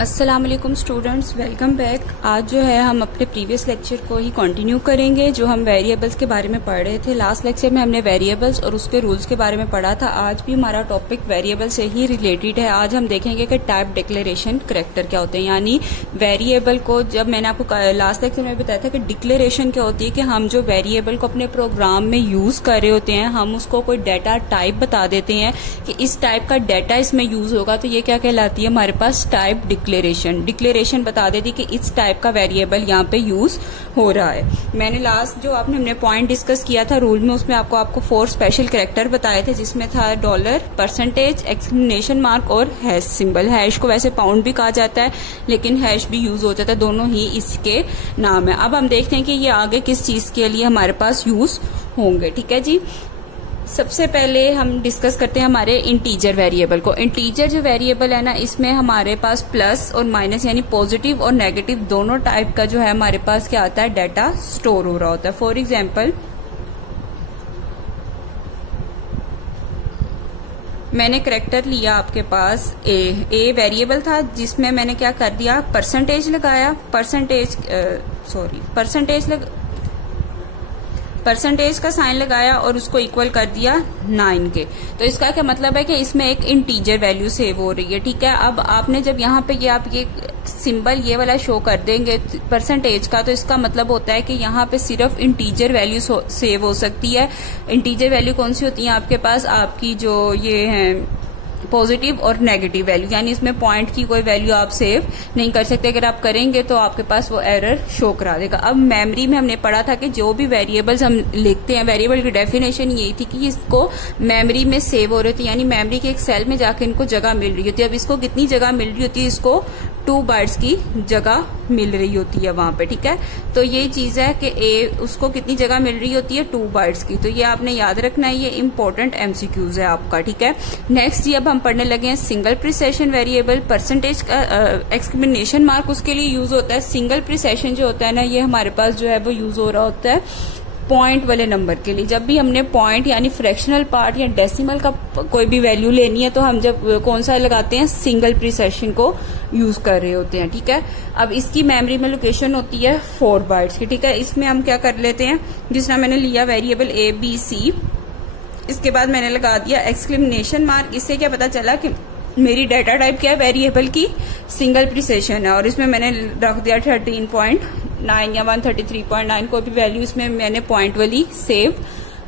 अस्सलाम वालेकुम students, welcome back. आज जो है हम अपने प्रीवियस लेक्चर को ही कंटिन्यू करेंगे जो हम वेरिएबल्स के बारे में पढ़ रहे थे। लास्ट लेक्चर में हमने वेरिएबल्स और उसके रूल्स के बारे में पढ़ा था। आज भी हमारा टॉपिक वेरिएबल से ही रिलेटेड है। आज हम देखेंगे कि टाइप, डिक्लेरेशन, करैक्टर क्या होते हैं। यानी वेरिएबल को, जब मैंने आपको लास्ट लेक्चर में बताया था कि डिक्लेरेशन क्या होती है, कि हम जो वेरिएबल को अपने प्रोग्राम में यूज कर रहे होते हैं, हम उसको कोई डाटा टाइप बता देते हैं कि इस टाइप का डाटा इसमें यूज होगा, तो ये क्या कहलाती है हमारे पास टाइप डिक्लेरेशन बता देती कि इस टाइप का वेरिएबल यहाँ पे यूज हो रहा है। मैंने लास्ट जो हमने पॉइंट डिस्कस किया था रूल में, उसमें आपको 4 स्पेशल कैरेक्टर बताए थे, जिसमें था डॉलर, परसेंटेज, एक्सक्लेमेशन मार्क और हैश सिंबल। हैश को वैसे पाउंड भी कहा जाता है, लेकिन हैश भी यूज हो जाता है, दोनों ही इसके नाम है। अब हम देखते हैं कि ये आगे किस चीज के लिए हमारे पास यूज होंगे। ठीक है जी, सबसे पहले हम डिस्कस करते हैं हमारे इंटीजर वेरिएबल को। इंटीजर जो वेरिएबल है ना, इसमें हमारे पास प्लस और माइनस यानी पॉजिटिव और नेगेटिव दोनों टाइप का जो है हमारे पास क्या आता है, डाटा स्टोर हो रहा होता है। फॉर एग्जाम्पल, मैंने करैक्टर लिया आपके पास ए वेरिएबल था, जिसमें मैंने क्या कर दिया, परसेंटेज लगाया, परसेंटेज का साइन लगाया और उसको इक्वल कर दिया 9 के। तो इसका क्या मतलब है कि इसमें एक इंटीजर वैल्यू सेव हो रही है। ठीक है, अब आपने जब यहाँ पे आप ये सिंबल ये वाला शो कर देंगे परसेंटेज का, तो इसका मतलब होता है कि यहाँ पे सिर्फ इंटीजर वैल्यू सेव हो सकती है। इंटीजर वैल्यू कौन सी होती है आपके पास, आपकी जो ये है पॉजिटिव और नेगेटिव वैल्यू, यानी इसमें पॉइंट की कोई वैल्यू आप सेव नहीं कर सकते। अगर आप करेंगे तो आपके पास वो एरर शो करा देगा। अब मेमोरी में हमने पढ़ा था कि जो भी वेरिएबल्स हम लिखते हैं, वेरिएबल की डेफिनेशन यही थी कि इसको मेमोरी में सेव हो रहे थे, यानी मेमोरी के एक सेल में जाके इनको जगह मिल रही होती है। अब इसको कितनी जगह मिल रही होती है, इसको 2 बाइट्स की जगह मिल रही होती है वहां पे। ठीक है, तो ये चीज है कि उसको कितनी जगह मिल रही होती है, 2 बाइट्स की। तो ये आपने याद रखना है, ये इंपॉर्टेंट एमसीक्यूज है आपका। ठीक है, नेक्स्ट ये अब हम पढ़ने लगे हैं सिंगल प्रिसेशन वेरिएबल। परसेंटेज का एक्सक्लेमेशन मार्क उसके लिए यूज होता है। सिंगल प्रिसेशन जो होता है ना, ये हमारे पास जो है वो यूज हो रहा होता है पॉइंट वाले नंबर के लिए। जब भी हमने पॉइंट यानी फ्रैक्शनल पार्ट या डेसिमल का कोई भी वैल्यू लेनी है, तो हम जब कौन सा लगाते हैं, सिंगल प्रिसेशन को यूज कर रहे होते हैं। ठीक है, अब इसकी मेमोरी में लोकेशन होती है 4 बाइट्स की। ठीक है, इसमें हम क्या कर लेते हैं, जिस तरह मैंने लिया वेरिएबल ABC, इसके बाद मैंने लगा दिया एक्सक्लेमेशन मार्क। इससे क्या पता चला कि मेरी डाटा टाइप क्या है, वेरिएबल की सिंगल प्रिसेशन है, और इसमें मैंने रख दिया 13.9 या 133.9 को भी वैल्यू इसमें मैंने पॉइंट वाली सेव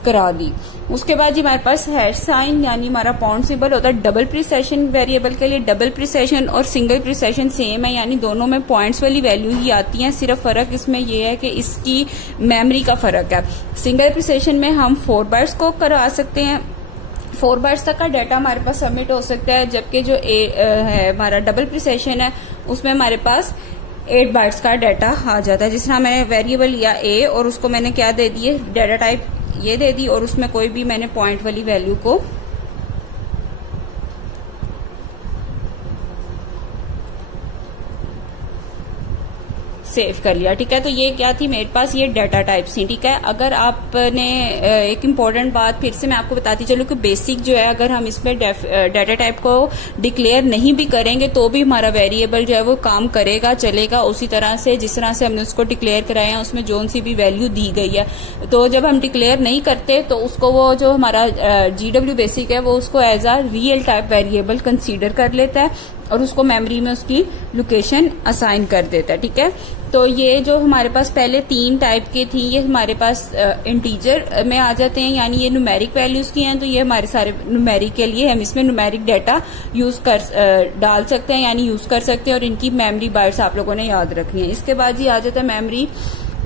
करा दी। उसके बाद जी हमारे पास हैश साइन यानी हमारा पाउंड सिंबल होता है डबल प्रिसेशन वेरिएबल के लिए। डबल प्रिसेशन और सिंगल प्रिसेशन सेम है, यानी दोनों में पॉइंट्स वाली वैल्यू ही आती है। सिर्फ फर्क इसमें यह है कि इसकी मेमोरी का फर्क है। सिंगल प्रिसेशन में हम 4 बाइट्स को करा सकते हैं, 4 बाइट्स तक का डाटा हमारे पास सबमिट हो सकता है, जबकि जो है हमारा डबल प्रिसेशन है, उसमें हमारे पास 8 बाइट्स का डाटा आ जाता है। जिस तरह मैंने वेरिएबल लिया A और उसको मैंने क्या दे दिए, डाटा टाइप ये दे दी, और उसमें कोई भी मैंने पॉइंट वाली वैल्यू को सेव कर लिया। ठीक है, तो ये क्या थी मेरे पास, ये डाटा टाइप्स थी। ठीक है, अगर आपने एक इम्पोर्टेंट बात फिर से मैं आपको बताती चलूं कि बेसिक जो है, अगर हम इसमें डाटा टाइप को डिक्लेयर नहीं भी करेंगे तो भी हमारा वेरिएबल जो है वो काम करेगा, चलेगा उसी तरह से जिस तरह से हमने उसको डिक्लेयर कराया है, उसमें जो सी भी वैल्यू दी गई है। तो जब हम डिक्लेयर नहीं करते तो उसको वो जो हमारा GW बेसिक है, वो उसको as a real type variable consider कर लेता है और उसको मेमोरी में उसकी लोकेशन असाइन कर देता है। ठीक है, तो ये जो हमारे पास पहले 3 टाइप के थी, ये हमारे पास इंटीजर में आ जाते हैं, यानी ये न्यूमेरिक वैल्यूज की हैं। तो ये हमारे सारे न्यूमेरिक के लिए हम इसमें न्यूमेरिक डाटा यूज कर डाल सकते हैं, यानी यूज कर सकते हैं, और इनकी मेमोरी बाइट्स आप लोगों ने याद रखनी है। इसके बाद ये आ जाता है मेमोरी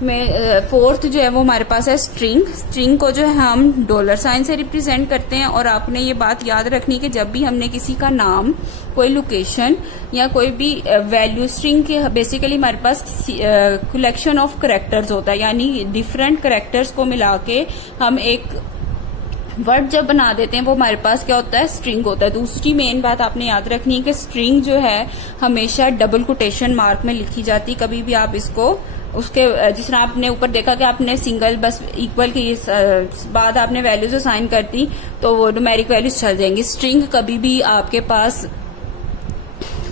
में 4th जो है वो हमारे पास है स्ट्रिंग को जो है हम $साइन से रिप्रेजेंट करते हैं। और आपने ये बात याद रखनी कि जब भी हमने किसी का नाम, कोई लोकेशन या कोई भी वैल्यू, स्ट्रिंग के बेसिकली हमारे पास कलेक्शन ऑफ कैरेक्टर्स होता है, यानी डिफरेंट कैरेक्टर्स को मिला के हम एक वर्ड जब बना देते हैं, वो हमारे पास क्या होता है, स्ट्रिंग होता है। दूसरी मेन बात आपने याद रखनी है कि स्ट्रिंग जो है हमेशा डबल कोटेशन मार्क में लिखी जाती। कभी भी आप इसको उसके जिस तरह आपने ऊपर देखा कि आपने सिंगल बस इक्वल की बाद आपने वैल्यूज असाइन कर दी तो वो न्यूमेरिक वैल्यूज चल जाएंगी। स्ट्रिंग कभी भी आपके पास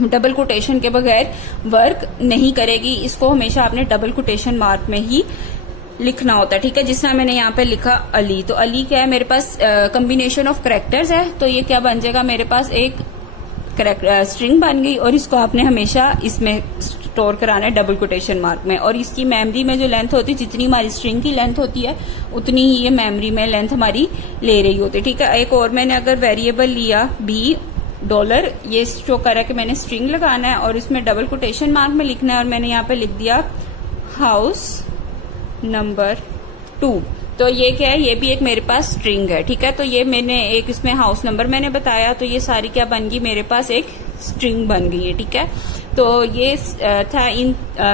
डबल कोटेशन के बगैर वर्क नहीं करेगी। इसको हमेशा आपने डबल कोटेशन मार्क में ही लिखना होता है, ठीक है। जिस तरह मैंने यहाँ पे लिखा अली, तो अली क्या है, मेरे पास कॉम्बिनेशन ऑफ कैरेक्टर्स है, तो ये क्या बन जाएगा, मेरे पास एक स्ट्रिंग बन गई और इसको आपने हमेशा इसमें स्टोर कराना है डबल कोटेशन मार्क में। और इसकी मेमोरी में जो लेंथ होती है, जितनी हमारी स्ट्रिंग की लेंथ होती है उतनी ही ये मेमोरी में लेंथ हमारी ले रही होती है, ठीक है। एक और मैंने अगर वेरिएबल लिया बी डॉलर, ये शो करा कि मैंने स्ट्रिंग लगाना है और इसमें डबल कोटेशन मार्क में लिखना है, और मैंने यहाँ पे लिख दिया हाउस नंबर 2, तो ये क्या है, ये भी एक मेरे पास स्ट्रिंग है, ठीक है। तो ये मैंने एक इसमें हाउस नंबर मैंने बताया, तो ये सारी क्या बन गई, मेरे पास एक स्ट्रिंग बन गई है, ठीक है। तो ये था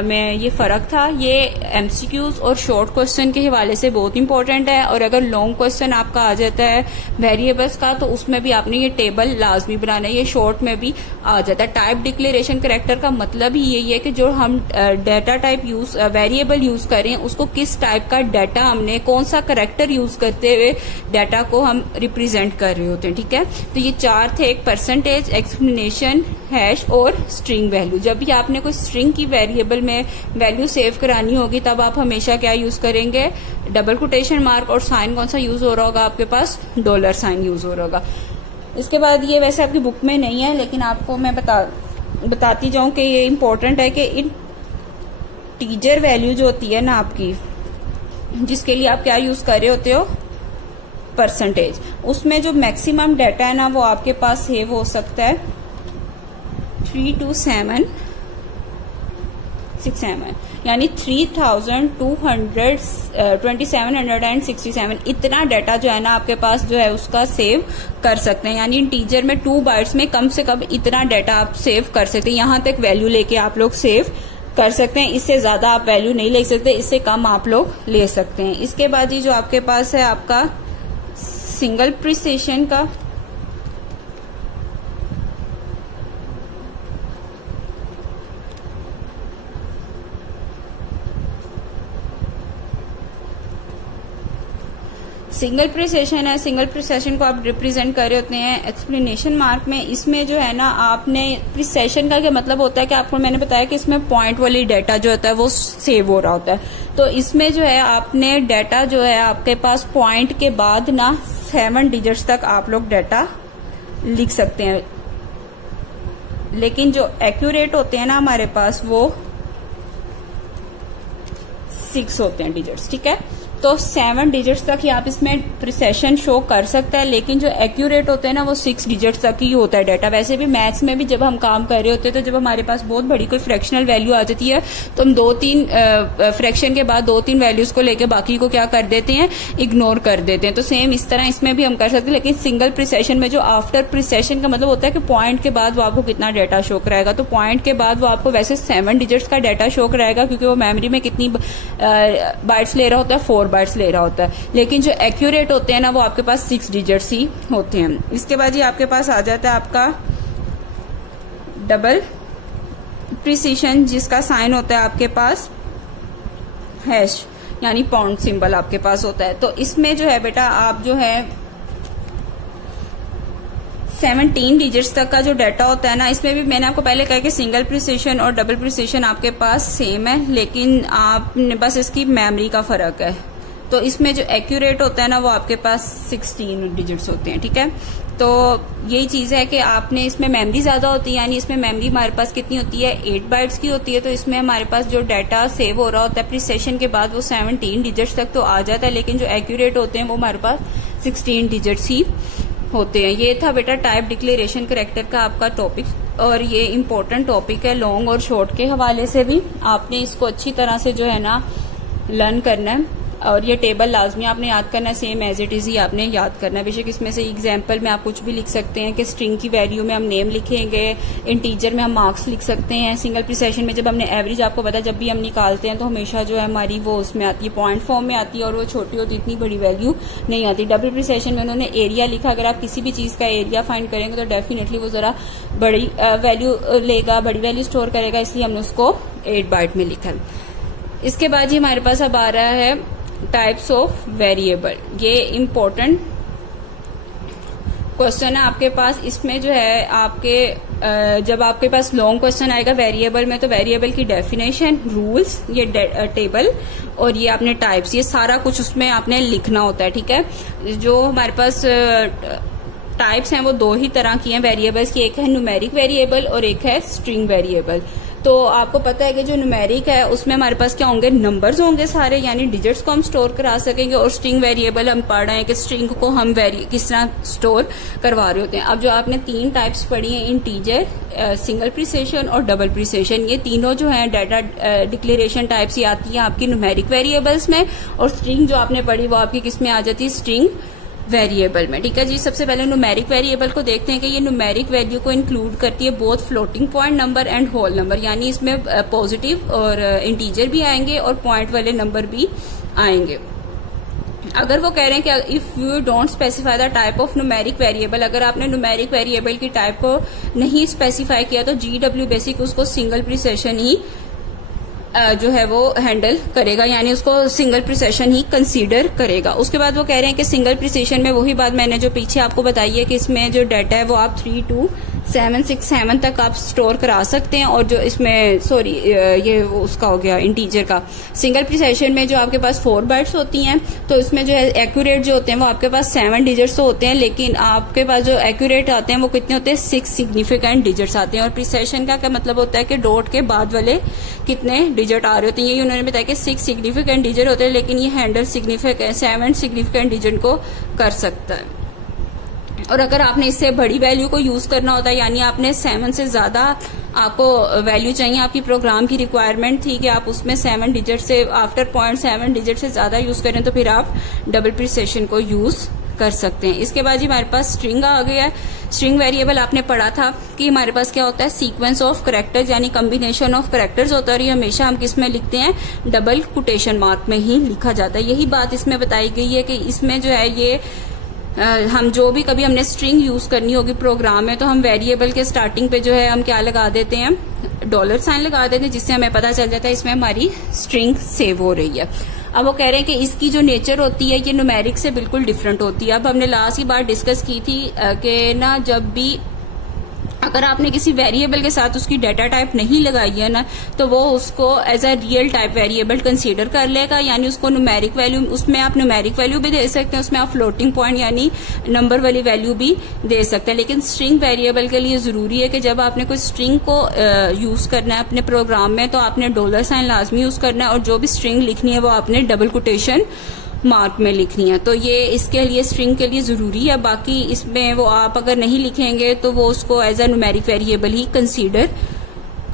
में ये फर्क था। ये एमसीक्यूज और शॉर्ट क्वेश्चन के हवाले से बहुत इंपॉर्टेंट है, और अगर लॉन्ग क्वेश्चन आपका आ जाता है वेरिएबल्स का, तो उसमें भी आपने ये टेबल लाजमी बनाना है। ये शॉर्ट में भी आ जाता है। टाइप डिक्लेरेशन कैरेक्टर का मतलब ही यही है कि जो हम data type use variable use करें, उसको किस टाइप का डाटा हमने कौन सा कैरेक्टर यूज करते हुए डाटा को हम रिप्रेजेंट कर रहे होते हैं, ठीक है। तो ये 4 थे, एक परसेंटेज, एक्सप्लेनेशन, हैश और स्ट्रिंग वैल्यू। जब भी आपने कोई स्ट्रिंग की वेरिएबल में वैल्यू सेव करानी होगी, तब आप हमेशा क्या यूज करेंगे, डबल कोटेशन मार्क, और साइन कौन सा यूज हो रहा होगा आपके पास, डॉलर साइन यूज हो रहा होगा। इसके बाद ये वैसे आपकी बुक में नहीं है, लेकिन आपको मैं बताती जाऊं कि ये इंपॉर्टेंट है कि इंटीजर वैल्यू जो होती है ना आपकी, जिसके लिए आप क्या यूज कर रहे होते हो, परसेंटेज, उसमें जो मैक्सिमम डाटा है ना वो आपके पास सेव हो सकता है 32767, यानी 322767 इतना डाटा जो है ना आपके पास जो है उसका सेव कर सकते हैं। यानी इंटीजर में 2 बाइट्स में कम से कम इतना डाटा आप सेव कर सकते हैं। यहां तक वैल्यू लेके आप लोग सेव कर सकते हैं, इससे ज्यादा आप वैल्यू नहीं ले सकते, इससे कम आप लोग ले सकते हैं। इसके बाद ये जो आपके पास है आपका सिंगल प्रिसिशन का, सिंगल प्रिसिशन है। सिंगल प्रिसिशन को आप रिप्रेजेंट कर रहे होते हैं एक्सप्लेनेशन मार्क में। इसमें जो है ना आपने प्रिसिशन का क्या मतलब होता है कि आपको मैंने बताया कि इसमें पॉइंट वाली डाटा जो होता है वो सेव हो रहा होता है। तो इसमें जो है आपने डाटा जो है आपके पास पॉइंट के बाद ना 7 डिजिट्स तक आप लोग डाटा लिख सकते हैं, लेकिन जो एक्यूरेट होते हैं ना हमारे पास वो 6 होते हैं डिजिट्स, ठीक है। तो 7 डिजिट्स तक ही आप इसमें प्रिसिशन शो कर सकता है, लेकिन जो एक्यूरेट होते हैं ना वो 6 डिजिट्स तक ही होता है डाटा। वैसे भी मैथ्स में भी जब हम काम कर रहे होते हैं, तो जब हमारे पास बहुत बड़ी कोई फ्रैक्शनल वैल्यू आ जाती है, तो हम 2-3 फ्रैक्शन के बाद 2-3 वैल्यूज को लेके बाकी को क्या कर देते हैं, इग्नोर कर देते हैं। तो सेम इस तरह इसमें भी हम कर सकते हैं, लेकिन सिंगल प्रिसिशन में जो आफ्टर प्रिसिशन का मतलब होता है कि पॉइंट के बाद वो आपको कितना डाटा शो कराएगा। तो पॉइंट के बाद वो आपको वैसे 7 डिजिट्स का डाटा शो कराएगा, क्योंकि वो मेमोरी में कितनी बाइट्स ले रहा होता है, 4 बाइट्स ले रहा होता है। लेकिन जो एक्यूरेट होते हैं ना वो आपके पास 6 डिजिट्स ही होते हैं। इसके बाद ये आपके पास आ जाता है आपका डबल प्रिसिशन, जिसका साइन होता है आपके पास हैश, यानी पाउंड सिंबल आपके पास होता है। तो इसमें जो है बेटा आप जो है 17 डिजिट्स तक का जो डाटा होता है ना, इसमें भी मैंने आपको पहले कहा कि सिंगल प्रिसिशन और डबल प्रिसिशन आपके पास सेम है, लेकिन आपने बस इसकी मेमोरी का फर्क है। तो इसमें जो एक्यूरेट होता है ना वो आपके पास 16 डिजिट्स होते हैं, ठीक है। तो यही चीज है कि आपने इसमें मेमोरी ज्यादा होती है, यानी इसमें मेमोरी हमारे पास कितनी होती है, 8 बाइट्स की होती है। तो इसमें हमारे पास जो डाटा सेव हो रहा होता है प्रिसिशन के बाद वो 17 डिजिट्स तक तो आ जाता है, लेकिन जो एक्यूरेट होते हैं वो हमारे पास 16 डिजिट्स ही होते हैं। ये था बेटा टाइप डिक्लेरेशन कैरेक्टर का आपका टॉपिक, और ये इम्पोर्टेंट टॉपिक है लॉन्ग और शॉर्ट के हवाले से भी। आपने इसको अच्छी तरह से जो है ना लर्न करना है, और ये टेबल लाजमी आपने याद करना है, सेम एज इट इज ही आपने याद करना है। बेशक इसमें से एग्जाम्पल में आप कुछ भी लिख सकते हैं कि स्ट्रिंग की वैल्यू में हम नेम लिखेंगे, इंटीजर में हम मार्क्स लिख सकते हैं। सिंगल प्रिसिशन में जब हमने एवरेज, आपको पता है जब भी हम निकालते हैं तो हमेशा जो है हमारी वो उसमें आती है, पॉइंट फॉर्म में आती है, और वो छोटी होती, इतनी बड़ी वैल्यू नहीं आती। डबल प्रिसिशन में उन्होंने एरिया लिखा, अगर आप किसी भी चीज का एरिया फाइंड करेंगे तो डेफिनेटली वो जरा बड़ी वैल्यू लेगा, बड़ी वैल्यू स्टोर करेगा, इसलिए हमने उसको 8 बाइट में लिखा। इसके बाद ही हमारे पास अब आ रहा है टाइप्स ऑफ वेरिएबल। ये इम्पोर्टेंट क्वेश्चन है आपके पास। इसमें जो है आपके जब आपके पास लॉन्ग क्वेश्चन आएगा वेरिएबल में, तो वेरिएबल की डेफिनेशन, रूल्स, ये टेबल और ये आपने टाइप्स, ये सारा कुछ उसमें आपने लिखना होता है। ठीक है, जो हमारे पास टाइप्स हैं वो दो ही तरह की हैं वेरिएबल्स की, एक है न्यूमेरिक वेरिएबल और एक है स्ट्रिंग वेरिएबल। तो आपको पता है कि जो न्यूमेरिक है उसमें हमारे पास क्या होंगे, नंबर्स होंगे सारे, यानी डिजिट्स को हम स्टोर करा सकेंगे। और स्ट्रिंग वेरिएबल हम पढ़ रहे हैं कि स्ट्रिंग को हम किस तरह स्टोर करवा रहे होते हैं। अब जो आपने तीन टाइप्स पढ़ी हैं, इंटीजर, सिंगल प्रिसिशन और डबल प्रिसिशन, ये तीनों जो है डाटा डिक्लेरेशन टाइप्स ही आती है आपकी न्यूमेरिक वेरिएबल्स में, और स्ट्रिंग जो आपने पढ़ी वो आपकी किस में आ जाती है, स्ट्रिंग वेरिएबल में। ठीक है जी, सबसे पहले न्यूमेरिक वेरिएबल को देखते हैं कि ये न्यूमेरिक वैल्यू को इंक्लूड करती है both floating point number and whole number, यानी इसमें पॉजिटिव और इंटीजर भी आएंगे और पॉइंट वाले नंबर भी आएंगे। अगर वो कह रहे हैं कि if you don't specify the type of numeric variable, अगर आपने न्यूमेरिक वेरिएबल की टाइप को नहीं स्पेसिफाई किया तो GW बेसिक उसको सिंगल प्रिसिशन ही जो है वो हैंडल करेगा, यानी उसको सिंगल प्रिसिशन ही कंसीडर करेगा। उसके बाद वो कह रहे हैं कि सिंगल प्रिसिशन में वही बात मैंने जो पीछे आपको बताई है कि इसमें जो डाटा है वो आप 3267 तक आप स्टोर करा सकते हैं। और जो इसमें सॉरी ये उसका हो गया इंटीजर का। सिंगल प्रिसिशन में जो आपके पास 4 बाइट्स होती हैं, तो इसमें जो है एक्यूरेट जो होते हैं वो आपके पास 7 डिजिट्स होते हैं, लेकिन आपके पास जो एक्यूरेट आते हैं वो कितने होते हैं, 6 सिग्निफिकेंट डिजिट्स आते हैं। और प्रिसिशन का क्या मतलब होता है कि डॉट के बाद वाले कितने डिजिट आ रहे होते हैं, यही उन्होंने बताया कि 6 सिग्निफिकेंट डिजिट होते हैं, लेकिन ये हैंडल 7 सिग्निफिकेंट डिजिट को कर सकता है। और अगर आपने इससे बड़ी वैल्यू को यूज करना होता है, यानी आपने 7 से ज्यादा आपको वैल्यू चाहिए, आपकी प्रोग्राम की रिक्वायरमेंट थी कि आप उसमें 7 डिजिट से आफ्टर 0.7 डिजिट से ज्यादा यूज करें, तो फिर आप डबल प्रिसिशन को यूज कर सकते हैं। इसके बाद ही हमारे पास स्ट्रिंग आ गया है। स्ट्रिंग वेरिएबल आपने पढ़ा था कि हमारे पास क्या होता है, सीक्वेंस ऑफ कैरेक्टर्स, यानी कॉम्बिनेशन ऑफ कैरेक्टर्स होता है, और ये हमेशा हम किस में लिखते हैं, डबल कोटेशन मार्क में ही लिखा जाता है। यही बात इसमें बताई गई है कि इसमें जो है ये हम जो भी कभी हमने स्ट्रिंग यूज करनी होगी प्रोग्राम में, तो हम वेरिएबल के स्टार्टिंग पे जो है हम क्या लगा देते हैं, $साइन लगा देते हैं, जिससे हमें पता चल जाता है इसमें हमारी स्ट्रिंग सेव हो रही है। अब वो कह रहे हैं कि इसकी जो नेचर होती है ये न्यूमेरिक से बिल्कुल डिफरेंट होती है। अब हमने लास्ट की बार डिस्कस की थी कि ना जब भी अगर आपने किसी वेरिएबल के साथ उसकी डाटा टाइप नहीं लगाई है ना, तो वो उसको as a real type variable consider कर लेगा, यानी उसको न्यूमेरिक वैल्यू, उसमें आप न्यूमेरिक वैल्यू भी दे सकते हैं, उसमें आप फ्लोटिंग पॉइंट यानी नंबर वाली वैल्यू भी दे सकते हैं। लेकिन स्ट्रिंग वेरिएबल के लिए जरूरी है कि जब आपने कोई स्ट्रिंग को यूज करना है अपने प्रोग्राम में, तो आपने $साइन लाजमी यूज करना है, और जो भी स्ट्रिंग लिखनी है वो आपने डबल कोटेशन मार्क में लिखनी है। तो ये इसके लिए स्ट्रिंग के लिए जरूरी है। बाकी इसमें वो आप अगर नहीं लिखेंगे तो वो उसको एज अ न्यूमेरिक वेरिएबल ही कंसीडर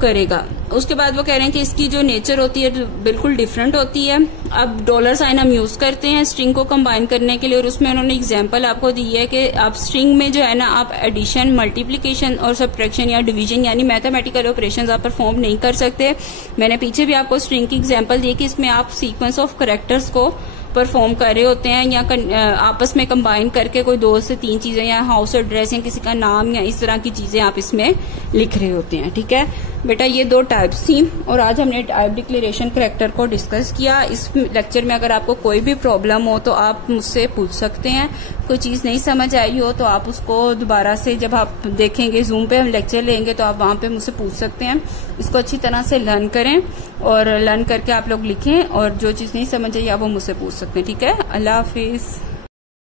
करेगा। उसके बाद वो कह रहे हैं कि इसकी जो नेचर होती है बिल्कुल डिफरेंट होती है। अब $साइन हम यूज करते हैं स्ट्रिंग को कंबाइन करने के लिए, और उसमें उन्होंने एग्जांपल आपको दी है कि आप स्ट्रिंग में जो है ना आप एडिशन, मल्टीप्लिकेशन और सब्ट्रैक्शन या डिवीजन यानी मैथमेटिकल ऑपरेशंस आप परफॉर्म नहीं कर सकते। मैंने पीछे भी आपको स्ट्रिंग की एग्जांपल दी कि इसमें आप सीक्वेंस ऑफ कैरेक्टर्स को परफॉर्म कर रहे होते हैं, या आपस में कंबाइन करके कोई 2 से 3 चीजें, या हाउस एड्रेस या किसी का नाम या इस तरह की चीजें आप इसमें लिख रहे होते हैं। ठीक है बेटा, ये 2 टाइप्स थी, और आज हमने टाइप डिक्लेरेशन कैरेक्टर को डिस्कस किया। इस लेक्चर में अगर आपको कोई भी प्रॉब्लम हो तो आप मुझसे पूछ सकते हैं। कोई चीज नहीं समझ आई हो तो आप उसको दोबारा से जब आप देखेंगे जूम पे हम लेक्चर लेंगे तो आप वहां पे मुझसे पूछ सकते हैं। इसको अच्छी तरह से लर्न करें, और लर्न करके आप लोग लिखें, और जो चीज नहीं समझ आई आप वो मुझसे पूछ सकते हैं। ठीक है, अल्लाह हाफिज।